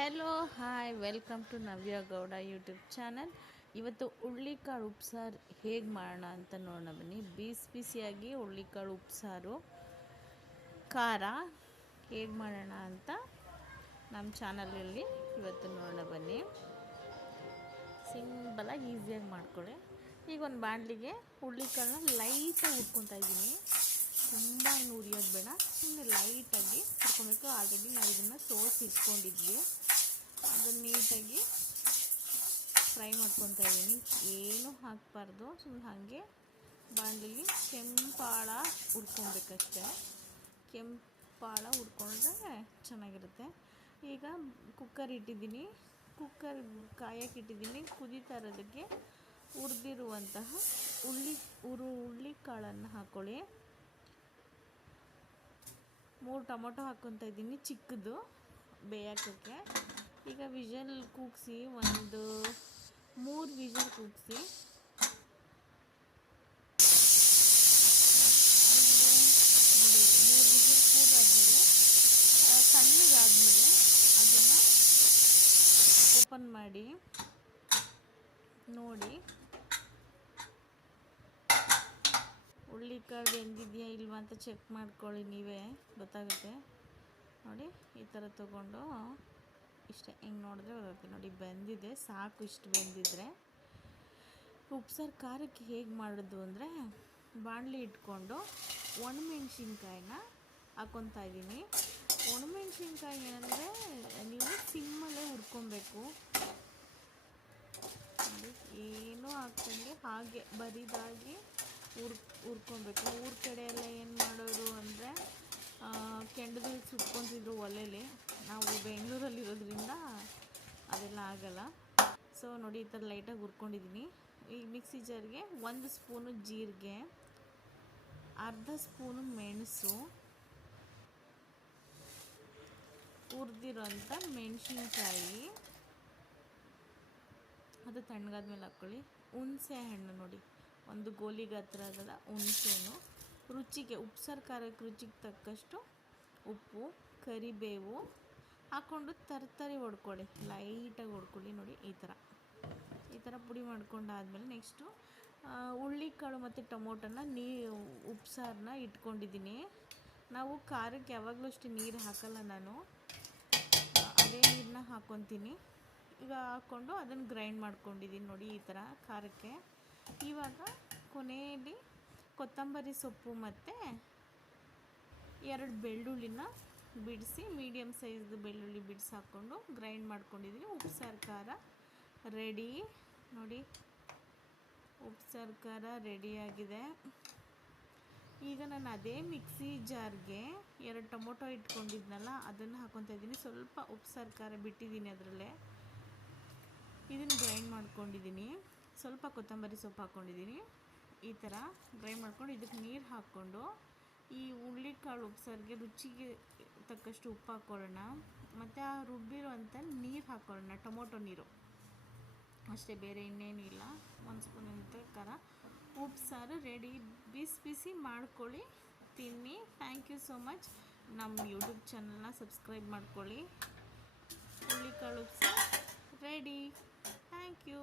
Hello hi welcome to Navya Gowda YouTube channel. ಇವತ್ತು ಹುಳ್ಳಿಕಾಳು ಉಪ್ಸಾರು ಹೇಗೆ ಮಾಡೋಣ ಅಂತ ನೋಡೋಣ ಬನ್ನಿ. ಬಿಸಿಯಾಗಿ ಹುಳ್ಳಿಕಾಳು ಉಪ್ಸಾರು ಖಾರ ಹೇಗೆ ಮಾಡೋಣ ಅಂತ ನಮ್ಮ ಚಾನಲಲ್ಲಿ ಇವತ್ತು ನೋಡೋಣ ಬನ್ನಿ. ಸಿಂಪಲಾಗಿ ಈಸಿಯಾಗಿ ಮಾಡ್ಕೊಳ್ಳಿ. ಈಗ ಒಂದು ಬಾಣಲಿಗೆ ಹುಳ್ಳಿಕಾಳನ್ನ ಲೈಟಾಗಿ ಹುರ್ಕೊತಾ ಇದ್ದೀನಿ. ತುಂಬ ಏನು ಉರಿಯೋದು ಬೇಡ, ಸುಮ್ಮನೆ ಲೈಟಾಗಿ ಹುರ್ಕೊಬೇಕು. ಆಲ್ರೆಡಿ ನಾವು ಇದನ್ನು ಸೋಸಿ ಇಟ್ಕೊಂಡಿದ್ವಿ, ಅದನ್ನು ನೀಟಾಗಿ ಫ್ರೈ ಮಾಡ್ಕೊತಾ ಇದ್ದೀನಿ. ಏನೂ ಹಾಕಬಾರ್ದು, ಸುಮ್ಮನೆ ಹಾಗೆ ಬಾಣಲಿಲಿ ಕೆಂಪಾಳ ಹುರ್ಕೊಬೇಕಷ್ಟೆ. ಕೆಂಪಾಳ ಹುರ್ಕೊಂಡ್ರೆ ಚೆನ್ನಾಗಿರುತ್ತೆ. ಈಗ ಕುಕ್ಕರ್ ಇಟ್ಟಿದ್ದೀನಿ, ಕುಕ್ಕರ್ ಕಾಯಕ್ಕೆ ಇಟ್ಟಿದ್ದೀನಿ. ಕುದೀತಾ ಇರೋದಕ್ಕೆ ಹುರಿದಿರುವಂತಹ ಹುಳ್ಳಿಕಾಳನ್ನು ಹಾಕ್ಕೊಳ್ಳಿ. 3 ಟೊಮೊಟೊ ಹಾಕ್ಕೊತಾ ಇದ್ದೀನಿ ಚಿಕ್ಕದು ಬೇಯೋಕ್ಕೆ. ಈಗ ವಿಷಲ್ ಕೂಗಿಸಿ, ಒಂದು 3 ವಿಷಲ್ ಕೂಗಿಸಿ ನೋಡಿ. 3 ವಿಷಲ್ ಕೂಗಾದ್ಮೇಲೆ ತಣ್ಣಗಾದ್ಮೇಲೆ ಅದನ್ನು ಓಪನ್ ಮಾಡಿ ನೋಡಿ. ಹುಳ್ಳಿಕಾಳು ಬೆಂದಿದೆಯಾ ಇಲ್ವಾ ಅಂತ ಚೆಕ್ ಮಾಡ್ಕೊಳ್ಳಿ, ನೀವೇ ಗೊತ್ತಾಗುತ್ತೆ ನೋಡಿ. ಈ ಥರ ತೊಗೊಂಡು ಇಷ್ಟೇ ಹಿಂಗೆ ನೋಡಿದ್ರೆ ಬರುತ್ತೆ ನೋಡಿ, ಬೆಂದಿದೆ ಸಾಕು. ಇಷ್ಟು ಬೆಂದಿದ್ರೆ ಉಪ್ಸಾರು ಖಾರಕ್ಕೆ ಹೇಗೆ ಮಾಡೋದು ಅಂದರೆ, ಬಾಣಲಿ ಇಟ್ಕೊಂಡು ಒಣಮೆಣ್ಸಿನ್ಕಾಯಿನ ಹಾಕ್ಕೊತಾ ಇದ್ದೀನಿ. ಒಣಮೆಣ್ಸಿನ್ಕಾಯಿ ಏನಂದರೆ ನೀವು ಸಿಮ್ಮಲ್ಲೇ ಹುರ್ಕೊಬೇಕು ನೋಡಿ. ಏನೂ ಹಾಕ್ದಂಗೆ ಹಾಗೆ ಬರಿದಾಗಿ ಹುರ್ಕೊಬೇಕು. ಊರ ಕಡೆ ಎಲ್ಲ ಏನು ಮಾಡೋರು ಅಂದರೆ ಕೆಂಡದಲ್ಲಿ ಸುಟ್ಕೊತಿದ್ರು ಒಲೆಯಲ್ಲಿ. ನಾವು ಬೆಂಗಳೂರಲ್ಲಿರೋದ್ರಿಂದ ಅದೆಲ್ಲ ಆಗಲ್ಲ. ಸೊ ನೋಡಿ, ಈ ಥರ ಲೈಟಾಗಿ ಹುರ್ಕೊಂಡಿದ್ದೀನಿ. ಈಗ ಮಿಕ್ಸಿ ಜಾರ್ಗೆ 1 ಸ್ಪೂನು ಜೀರಿಗೆ, ಅರ್ಧ ಸ್ಪೂನು ಮೆಣಸು, ಹುರಿದಿರೋಂಥ ಮೆಣಸಿನ್ಕಾಯಿ, ಅದು ತಣ್ಣಗಾದ್ಮೇಲೆ ಹಾಕ್ಕೊಳ್ಳಿ. ಹುಣಸೆ ಹಣ್ಣು ನೋಡಿ, ಒಂದು ಗೋಲಿ ಗಾತ್ರದ ಹುಣಸೆಹಣ್ಣು. ರುಚಿಗೆ ಉಪ್ಸಾರು ಖಾರಕ್ಕೆ ರುಚಿಗೆ ತಕ್ಕಷ್ಟು ಉಪ್ಪು, ಕರಿಬೇವು ಹಾಕ್ಕೊಂಡು ತರಕಾರಿ ಹೊಡ್ಕೊಳ್ಳಿ, ಲೈಟಾಗಿ ಹೊಡ್ಕೊಳ್ಳಿ ನೋಡಿ. ಈ ಥರ ಪುಡಿ ಮಾಡ್ಕೊಂಡಾದ್ಮೇಲೆ ನೆಕ್ಸ್ಟು ಹುಳ್ಳಿಕಾಳು ಮತ್ತು ಟೊಮೊಟೊನ ಉಪ್ಸಾರನ್ನ ಇಟ್ಕೊಂಡಿದ್ದೀನಿ. ನಾವು ಖಾರಕ್ಕೆ ಯಾವಾಗಲೂ ಅಷ್ಟೇ ನೀರು ಹಾಕಲ್ಲ ನಾನು, ಅದೇ ನೀರನ್ನ ಹಾಕ್ಕೊತೀನಿ. ಈಗ ಹಾಕ್ಕೊಂಡು ಅದನ್ನು ಗ್ರೈಂಡ್ ಮಾಡ್ಕೊಂಡಿದ್ದೀನಿ ನೋಡಿ ಈ ಥರ ಖಾರಕ್ಕೆ. ಇವಾಗ ಕೊನೆಯಲ್ಲಿ ಕೊತ್ತಂಬರಿ ಸೊಪ್ಪು ಮತ್ತು 2 ಬೆಳ್ಳುಳ್ಳಿನ ಬಿಡಿಸಿ, ಮೀಡಿಯಮ್ ಸೈಜ್ದು ಬೆಳ್ಳುಳ್ಳಿ ಬಿಡಿಸಿ ಹಾಕ್ಕೊಂಡು ಗ್ರೈಂಡ್ ಮಾಡ್ಕೊಂಡಿದ್ದೀನಿ. ಉಪ್ಸಾರು ಖಾರ ರೆಡಿ ನೋಡಿ. ಉಪ್ಸಾರು ಖಾರ ರೆಡಿಯಾಗಿದೆ. ಈಗ ನಾನು ಅದೇ ಮಿಕ್ಸಿ ಜಾರ್ಗೆ 2 ಟೊಮೊಟೊ ಇಟ್ಕೊಂಡಿದ್ನಲ್ಲ, ಅದನ್ನು ಹಾಕ್ಕೊತಾ ಇದ್ದೀನಿ. ಸ್ವಲ್ಪ ಉಪ್ಸಾರು ಖಾರ ಬಿಟ್ಟಿದ್ದೀನಿ ಅದರಲ್ಲೇ. ಇದನ್ನು ಗ್ರೈಂಡ್ ಮಾಡ್ಕೊಂಡಿದ್ದೀನಿ. ಸ್ವಲ್ಪ ಕೊತ್ತಂಬರಿ ಸೊಪ್ಪು ಹಾಕ್ಕೊಂಡಿದ್ದೀನಿ. ಈ ಥರ ಗ್ರೈಂಡ್ ಮಾಡ್ಕೊಂಡು ಇದಕ್ಕೆ ನೀರು ಹಾಕ್ಕೊಂಡು ಈ ಹುಳ್ಳಿಕಾಳು ಉಪ್ಸಾರಿಗೆ ರುಚಿಗೆ ತಕ್ಕಷ್ಟು ಉಪ್ಪು ಹಾಕ್ಕೊಳ್ಳೋಣ. ಮತ್ತು ಆ ರುಬ್ಬಿರುವಂಥ ನೀರು ಹಾಕ್ಕೊಳ್ಳೋಣ, ಟೊಮೊಟೊ ನೀರು ಅಷ್ಟೇ, ಬೇರೆ ಇನ್ನೇನು ಇಲ್ಲ. 1 ಸ್ಪೂನ್ ಖಾರ. ಉಪ್ಸಾರು ರೆಡಿ. ಬಿಸಿ ಮಾಡ್ಕೊಳ್ಳಿ, ತಿನ್ನಿ. Thank you so much. ನಮ್ಮ ಯೂಟ್ಯೂಬ್ ಚಾನಲ್ನ ಸಬ್ಸ್ಕ್ರೈಬ್ ಮಾಡ್ಕೊಳ್ಳಿ. ಹುಳ್ಳಿಕಾಳು ಉಪ್ಸಾರು ರೆಡಿ. Thank you.